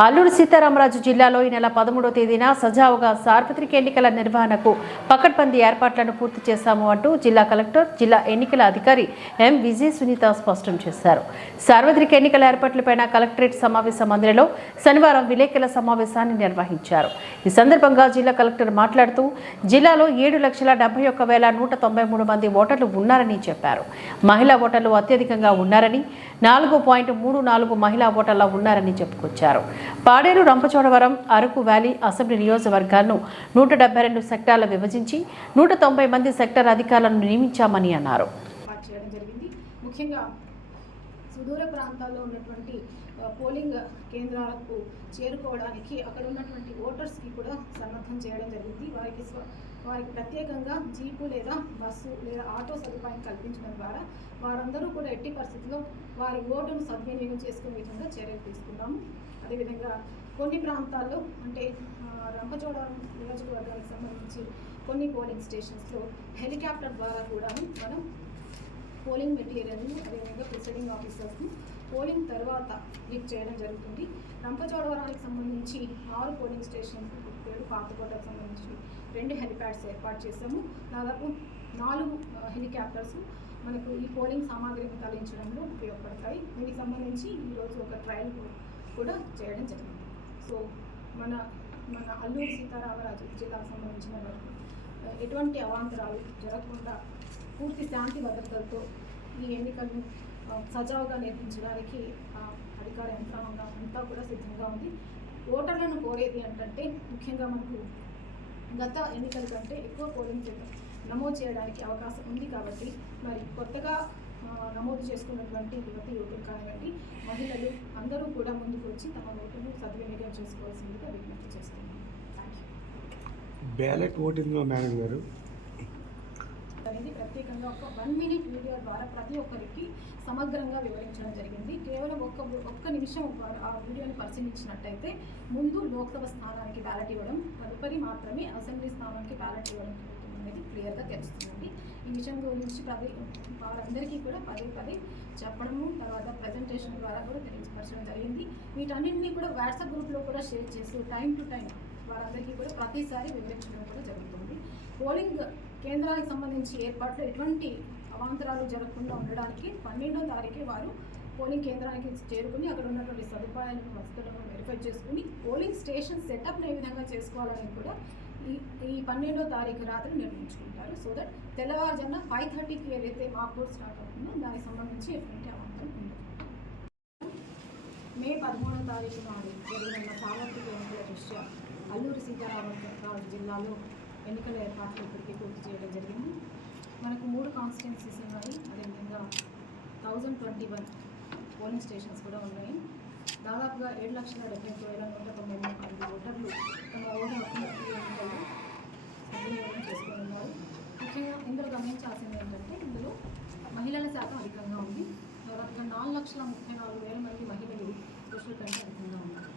అల్లూరు సీతారామరాజు జిల్లాలో ఈ నెల పదమూడో తేదీన సజావుగా సార్వత్రిక ఎన్నికల నిర్వహణకు పకడ్బందీ ఏర్పాట్లను పూర్తి చేశాము అంటూ జిల్లా కలెక్టర్ జిల్లా ఎన్నికల అధికారి ఎం. విజయ్ సునీత స్పష్టం చేశారు. సార్వత్రిక ఎన్నికల ఏర్పాట్లపై కలెక్టరేట్ సమావేశ మందిరంలో శనివారం విలేకరుల సమావేశాన్ని నిర్వహించారు. ఈ సందర్భంగా జిల్లా కలెక్టర్ మాట్లాడుతూ జిల్లాలో ఏడు లక్షల డెబ్బై ఒక్క వేల నూట తొంభై మూడు మంది ఓటర్లు ఉన్నారని చెప్పారు. మహిళా ఓటర్లు అత్యధికంగా ఉన్నారని నాలుగు పాయింట్ మూడు నాలుగు మహిళా ఓటర్ల ఉన్నారని చెప్పుకొచ్చారు. పాడేరు రంపచోడవరం అరకు వ్యాలీ అసెంబ్లీ నియోజకవర్గాలను నూట డెబ్బై రెండు సెక్టార్లు విభజించి నూట తొంభై మంది సెక్టార్ అధికారులను నియమించామని అన్నారు. చేయడం జరిగింది. ముఖ్యంగా సుదూర ప్రాంతాల్లో ఉన్నటువంటి పోలింగ్ కేంద్రాలకు చేరుకోవడానికి అక్కడ ఉన్నటువంటి ఓటర్స్కి కూడా సన్నద్ధం చేయడం జరిగింది. వారికి వారికి ప్రత్యేకంగా జీపు లేదా బస్సు లేదా ఆటో సదుపాయం కల్పించడం ద్వారా వారందరూ కూడా ఎట్టి పరిస్థితుల్లో వారి ఓటును సద్వినియోగం చేసుకునే విధంగా చర్యలు తీసుకున్నాము అదేవిధంగా కొన్ని ప్రాంతాల్లో అంటే రంపచోడవరం నియోజకవర్గానికి సంబంధించి కొన్ని పోలింగ్ స్టేషన్స్లో హెలికాప్టర్ ద్వారా కూడా మనం పోలింగ్ మెటీరియల్ని అదేవిధంగా ప్రిసైడింగ్ ఆఫీసర్స్ని పోలింగ్ తర్వాత లిఫ్ట్ చేయడం జరుగుతుంది. రంపచోడవరానికి సంబంధించి ఆరు పోలింగ్ స్టేషన్స్ పేరు పాతకోటకు సంబంధించి రెండు హెలిప్యాడ్స్ ఏర్పాటు చేశాము. దాదాపు నాలుగు హెలికాప్టర్స్ మనకు ఈ పోలింగ్ సామాగ్రిని తరలించడంలో ఉపయోగపడతాయి. దీనికి సంబంధించి ఈరోజు ఒక ట్రయల్ కూడా చేయడం జరిగింది. సో మన మన అల్లూరు సీతారామరాజు జిల్లాకు సంబంధించిన వరకు ఎటువంటి అవాంతరాలు జరగకుండా పూర్తి శాంతి భద్రతలతో ఈ ఎన్నికలను సజావుగా నేర్పించడానికి ఆ, అధికార యంత్రాంగం అంతా కూడా సిద్ధంగా ఉంది. ఓటర్లను కోరేది ఏంటంటే ముఖ్యంగా మనకు గత ఎన్నికల కంటే ఎక్కువ పోలింగ్ శాతం నమోదు చేయడానికి అవకాశం ఉంది కాబట్టి మరి కొత్తగా నమోదు చేసుకున్నటువంటి యువతి యువకులు కానివ్వండి మహిళలు అందరూ కూడా ముందుకు వచ్చి తమ ఓటును సద్వినియోగం చేసుకోవాల్సిందిగా విజ్ఞప్తి చేస్తున్నాను. థ్యాంక్ యూ బ్యాలెట్ ఓటింగ్లో మేడం గారు అనేది ప్రత్యేకంగా ఒక వన్ మినిట్ వీడియో ద్వారా ప్రతి ఒక్కరికి సమగ్రంగా వివరించడం జరిగింది. కేవలం ఒక్క ఒక్క నిమిషం ఆ వీడియోని పరిశీలించినట్టయితే ముందు లోక్సభ స్థానానికి బ్యాలెట్ ఇవ్వడం తదుపరి మాత్రమే అసెంబ్లీ స్థానానికి బ్యాలెట్ ఇవ్వడం అనేది క్లియర్గా తెలుస్తుంది. ఈ విషయం గురించి పదే వారందరికీ కూడా పదే పదే చెప్పడము తర్వాత ప్రజెంటేషన్ ద్వారా కూడా తెలియపరచడం జరిగింది. వీటన్నింటినీ కూడా వాట్సాప్ గ్రూప్లో కూడా షేర్ చేస్తూ టైం టు టైం వారందరికీ కూడా ప్రతిసారి వివరించడం కూడా జరుగుతుంది. పోలింగ్ కేంద్రానికి సంబంధించి ఏర్పాట్లు ఎటువంటి అవాంతరాలు జరగకుండా ఉండడానికి పన్నెండో తారీఖు వారు పోలింగ్ కేంద్రానికి చేరుకుని అక్కడ ఉన్నటువంటి సదుపాయాలను వసతులను వెరిఫై చేసుకుని పోలింగ్ స్టేషన్ సెటప్ను ఏ విధంగా చేసుకోవాలని కూడా ఈ ఈ పన్నెండో తారీఖు రాత్రి నిర్ణయించుకుంటారు. సో దట్ తెల్లవారుజామున ఫైవ్ థర్టీకి ఏదైతే మా కోర్స్ స్టార్ట్ అవుతుందో దానికి సంబంధించి ఎటువంటి అవాంతరం ఉండదు. మే పదమూడో తారీఖు నాడు జరిగిన సార్వత్రిక ఎన్నికల దృష్ట్యా అల్లూరు సీతారామరాజు జిల్లాలో ఎన్నికల ఏర్పాట్లు ఇప్పటికీ పూర్తి చేయడం జరిగింది. మనకు మూడు కాన్స్టిట్యున్సీస్ ఉన్నాయి. అదేవిధంగా thousand twenty one polling stations కూడా ఉన్నాయి. దాదాపుగా ఏడు లక్షల డెబ్బై ఒక్క వేల నూట తొంభై మూడు మంది ఓటర్లు తమ ఓటు హక్కును సద్వినియోగం చేసుకొని ఉన్నారు ముఖ్యంగా ఇందులో గమనించాల్సింది ఏంటంటే ఇందులో మహిళల శాతం అధికంగా ఉంది. దాదాపుగా నాలుగు లక్షల ముప్పై నాలుగు వేల మంది మహిళలు పురుషుల కంటే అధికంగా ఉన్నారు.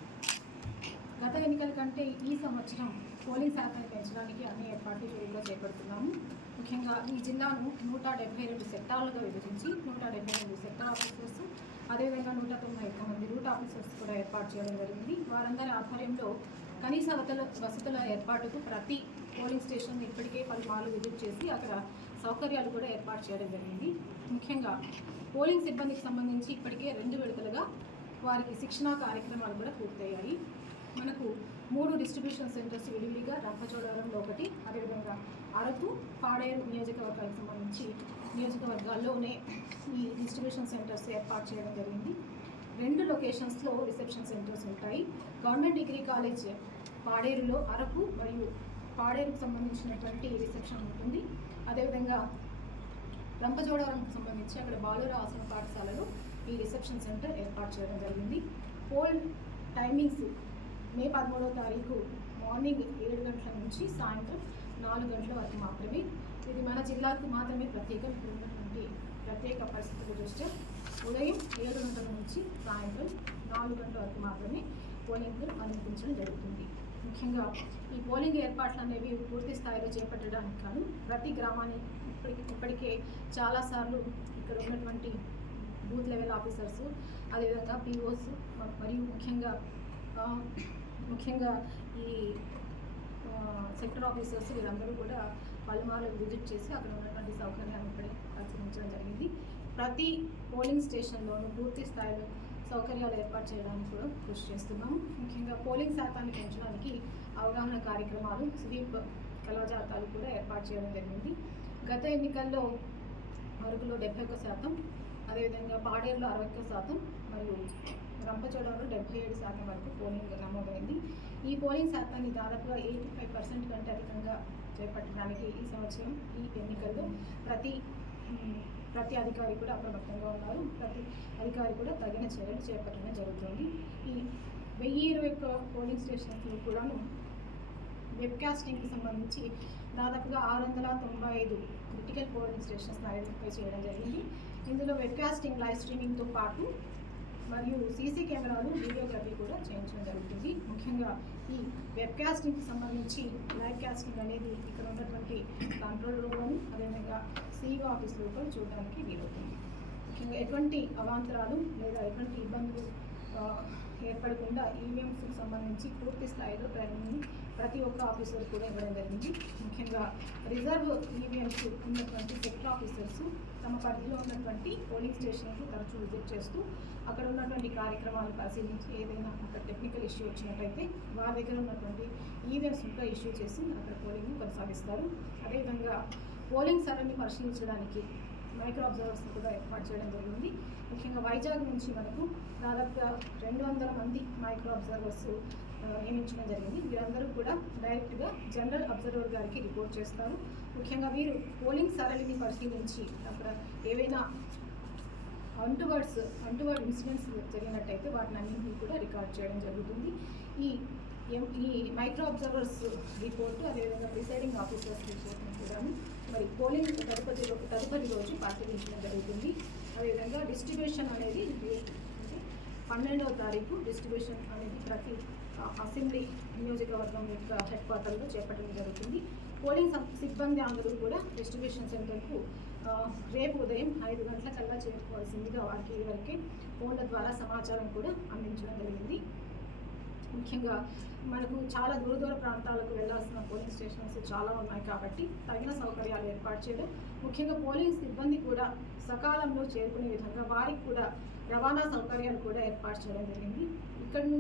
కంటే ఈ సంవత్సరం పోలింగ్ శాతాన్ని పెంచడానికి అన్ని ఏర్పాట్లు చురుగ్గా చేపడుతున్నాము. ముఖ్యంగా ఈ జిల్లాను నూట డెబ్బై రెండు సెక్టార్లుగా విభజించి నూట డెబ్బై రెండు సెక్టార్ ఆఫీసర్స్ అదేవిధంగా నూట తొంభై ఒక్క మంది రూట్ ఆఫీసర్స్ కూడా ఏర్పాటు చేయడం జరిగింది. వారందరి ఆధ్వర్యంలో కనీస వసతుల వసతుల ఏర్పాటుకు ప్రతి పోలింగ్ స్టేషన్ ఇప్పటికే పలుమార్లు విజిట్ చేసి అక్కడ సౌకర్యాలు కూడా ఏర్పాటు చేయడం జరిగింది. ముఖ్యంగా పోలింగ్ సిబ్బందికి సంబంధించి ఇప్పటికే రెండు విడతలుగా వారికి శిక్షణా కార్యక్రమాలు కూడా పూర్తయ్యాయి. మనకు మూడు డిస్ట్రిబ్యూషన్ సెంటర్స్ విడివిడిగా రంపచోడవరంలో ఒకటి అదేవిధంగా అరకు పాడేరు నియోజకవర్గానికి సంబంధించి నియోజకవర్గాల్లోనే ఈ డిస్ట్రిబ్యూషన్ సెంటర్స్ ఏర్పాటు చేయడం జరిగింది. రెండు లొకేషన్స్లో రిసెప్షన్ సెంటర్స్ ఉంటాయి. గవర్నమెంట్ డిగ్రీ కాలేజ్ పాడేరులో అరకు మరియు పాడేరుకు సంబంధించినటువంటి రిసెప్షన్ ఉంటుంది. అదేవిధంగా రంపచోడవరంకు సంబంధించి అక్కడ బాలుర ఆసన పాఠశాలలో ఈ రిసెప్షన్ సెంటర్ ఏర్పాటు చేయడం జరిగింది. పోల్ టైమింగ్స్ మే పదమూడవ తారీఖు మార్నింగ్ ఏడు గంటల నుంచి సాయంత్రం నాలుగు గంటల వరకు మాత్రమే. ఇది మన జిల్లాకు మాత్రమే ప్రత్యేకం ఉన్నటువంటి ప్రత్యేక పరిస్థితుల దృష్ట్యా ఉదయం ఏడు గంటల నుంచి సాయంత్రం నాలుగు గంటల వరకు మాత్రమే పోలింగ్ అనుమతించడం జరుగుతుంది. ముఖ్యంగా ఈ పోలింగ్ ఏర్పాట్లు అనేవి పూర్తి స్థాయిలో చేపట్టడానికి కాను ప్రతి గ్రామాన్ని ఇప్పటికి ఇప్పటికే చాలాసార్లు ఇక్కడ ఉన్నటువంటి బూత్ లెవెల్ ఆఫీసర్స్ అదేవిధంగా పీఓస్ మరియు ముఖ్యంగా ముఖ్యంగా ఈ సెక్టర్ ఆఫీసర్స్ వీరందరూ కూడా పలుమార్లు విజిట్ చేసి అక్కడ ఉన్నటువంటి సౌకర్యాన్ని ఇక్కడే పరిశీలించడం జరిగింది. ప్రతి పోలింగ్ స్టేషన్లోనూ పూర్తి స్థాయిలో సౌకర్యాలు ఏర్పాటు చేయడానికి కూడా కృషి చేస్తున్నాము. ముఖ్యంగా పోలింగ్ శాతాన్ని పెంచడానికి అవగాహన కార్యక్రమాలు స్వీప్ కళాజాతాలు కూడా ఏర్పాటు చేయడం జరిగింది. గత ఎన్నికల్లో అరకులో డెబ్బై ఒక్క శాతం అదేవిధంగా పాడేరులో అరవై ఒక్క శాతం మరియు రంపచోడవరం డెబ్బై ఏడు శాతం వరకు పోలింగ్ నమోదైంది. ఈ పోలింగ్ శాతాన్ని దాదాపుగా ఎయిటీ ఫైవ్ పర్సెంట్ కంటే అధికంగా చేపట్టడానికి ఈ సంవత్సరం ఈ ఎన్నికల్లో ప్రతి ప్రతి అధికారి కూడా అప్రమత్తంగా ఉన్నారు. ప్రతి అధికారి కూడా తగిన చర్యలు చేపట్టడం జరుగుతుంది. ఈ వెయ్యి ఇరవై ఒక్క పోలింగ్ స్టేషన్స్లో కూడాను వెబ్కాస్టింగ్కి సంబంధించి దాదాపుగా ఆరు వందల తొంభై ఐదు క్రిటికల్ పోలింగ్ స్టేషన్స్ ఐడెంటిఫై చేయడం జరిగింది. ఇందులో వెబ్కాస్టింగ్ లైవ్ స్ట్రీమింగ్తో పాటు మరియు సీసీ కెమెరాలు వీడియోగ్రఫీ కూడా చేయించడం జరుగుతుంది. ముఖ్యంగా ఈ వెబ్కాస్టింగ్కి సంబంధించి లైవ్ కాస్టింగ్ అనేది ఇక్కడ ఉన్నటువంటి కంట్రోల్ రూమ్లోను అదేవిధంగా సీఈఓ ఆఫీస్ కూడా చూడడానికి వీలవుతుంది. ముఖ్యంగా ఎటువంటి అవాంతరాలు లేదా ఎటువంటి ఇబ్బందులు ఏర్పడకుండా ఈవీఎంస్కి సంబంధించి పూర్తి స్థాయిలో ట్రైనింగ్ని ప్రతి ఒక్క ఆఫీసర్ కూడా ఇవ్వడం జరిగింది. ముఖ్యంగా రిజర్వ్ ఈవీఎంస్ ఉన్నటువంటి సెక్టర్ ఆఫీసర్స్ తమ పరిధిలో ఉన్నటువంటి పోలింగ్ స్టేషన్కు తరచూ విజిట్ చేస్తూ అక్కడ ఉన్నటువంటి కార్యక్రమాలు పరిశీలించి ఏదైనా ఒక టెక్నికల్ ఇష్యూ వచ్చినట్టయితే వారి దగ్గర ఉన్నటువంటి ఈవీఎంస్ ఇంకా ఇష్యూ చేసి అక్కడ పోలింగ్ను కొనసాగిస్తారు. అదేవిధంగా పోలింగ్ సరళిని పరిశీలించడానికి మైక్రో అబ్జర్వర్స్ని కూడా ఏర్పాటు చేయడం జరిగింది. ముఖ్యంగా వైజాగ్ నుంచి మనకు దాదాపుగా రెండు వందల మంది మైక్రో అబ్జర్వర్స్ నియమించడం జరిగింది. వీరందరూ కూడా డైరెక్ట్గా జనరల్ అబ్జర్వర్ గారికి రిపోర్ట్ చేస్తారు. ముఖ్యంగా వీరు పోలింగ్ సరళిని పరిశీలించి అక్కడ ఏవైనా అంటువర్డ్స్ అంటువర్డ్ ఇన్సిడెంట్స్ జరిగినట్టయితే వాటిని అన్నింటినీ కూడా రికార్డ్ చేయడం జరుగుతుంది. ఈ ఈ మైక్రో అబ్జర్వర్స్ రిపోర్టు అదేవిధంగా ప్రిసైడింగ్ ఆఫీసర్స్ రిపోర్ట్ని కూడా మరి పోలింగ్ తదుపరి తదుపరి రోజు పరిశీలించడం జరుగుతుంది. అదేవిధంగా డిస్ట్రిబ్యూషన్ అనేది అంటే పన్నెండవ తారీఖు డిస్ట్రిబ్యూషన్ అనేది ప్రతి అసెంబ్లీ నియోజకవర్గం యొక్క హెడ్ క్వార్టర్లో చేపట్టడం జరుగుతుంది. పోలింగ్ సిబ్బంది అందరూ కూడా డిస్ట్రిబ్యూషన్ సెంటర్కు రేపు ఉదయం ఐదు గంటలకల్లా చేరుకోవాల్సిందిగా వారికి వరకే ఫోన్ల ద్వారా సమాచారం కూడా అందించడం జరిగింది. ముఖ్యంగా మనకు చాలా దూర దూర ప్రాంతాలకు వెళ్ళాల్సిన పోలింగ్ స్టేషన్స్ చాలా ఉన్నాయి కాబట్టి తగిన సౌకర్యాలు ఏర్పాటు చేయడం ముఖ్యంగా పోలింగ్ సిబ్బంది కూడా సకాలంలో చేరుకునే విధంగా వారికి కూడా రవాణా సౌకర్యాలు కూడా ఏర్పాటు చేయడం జరిగింది. ఇక్కడ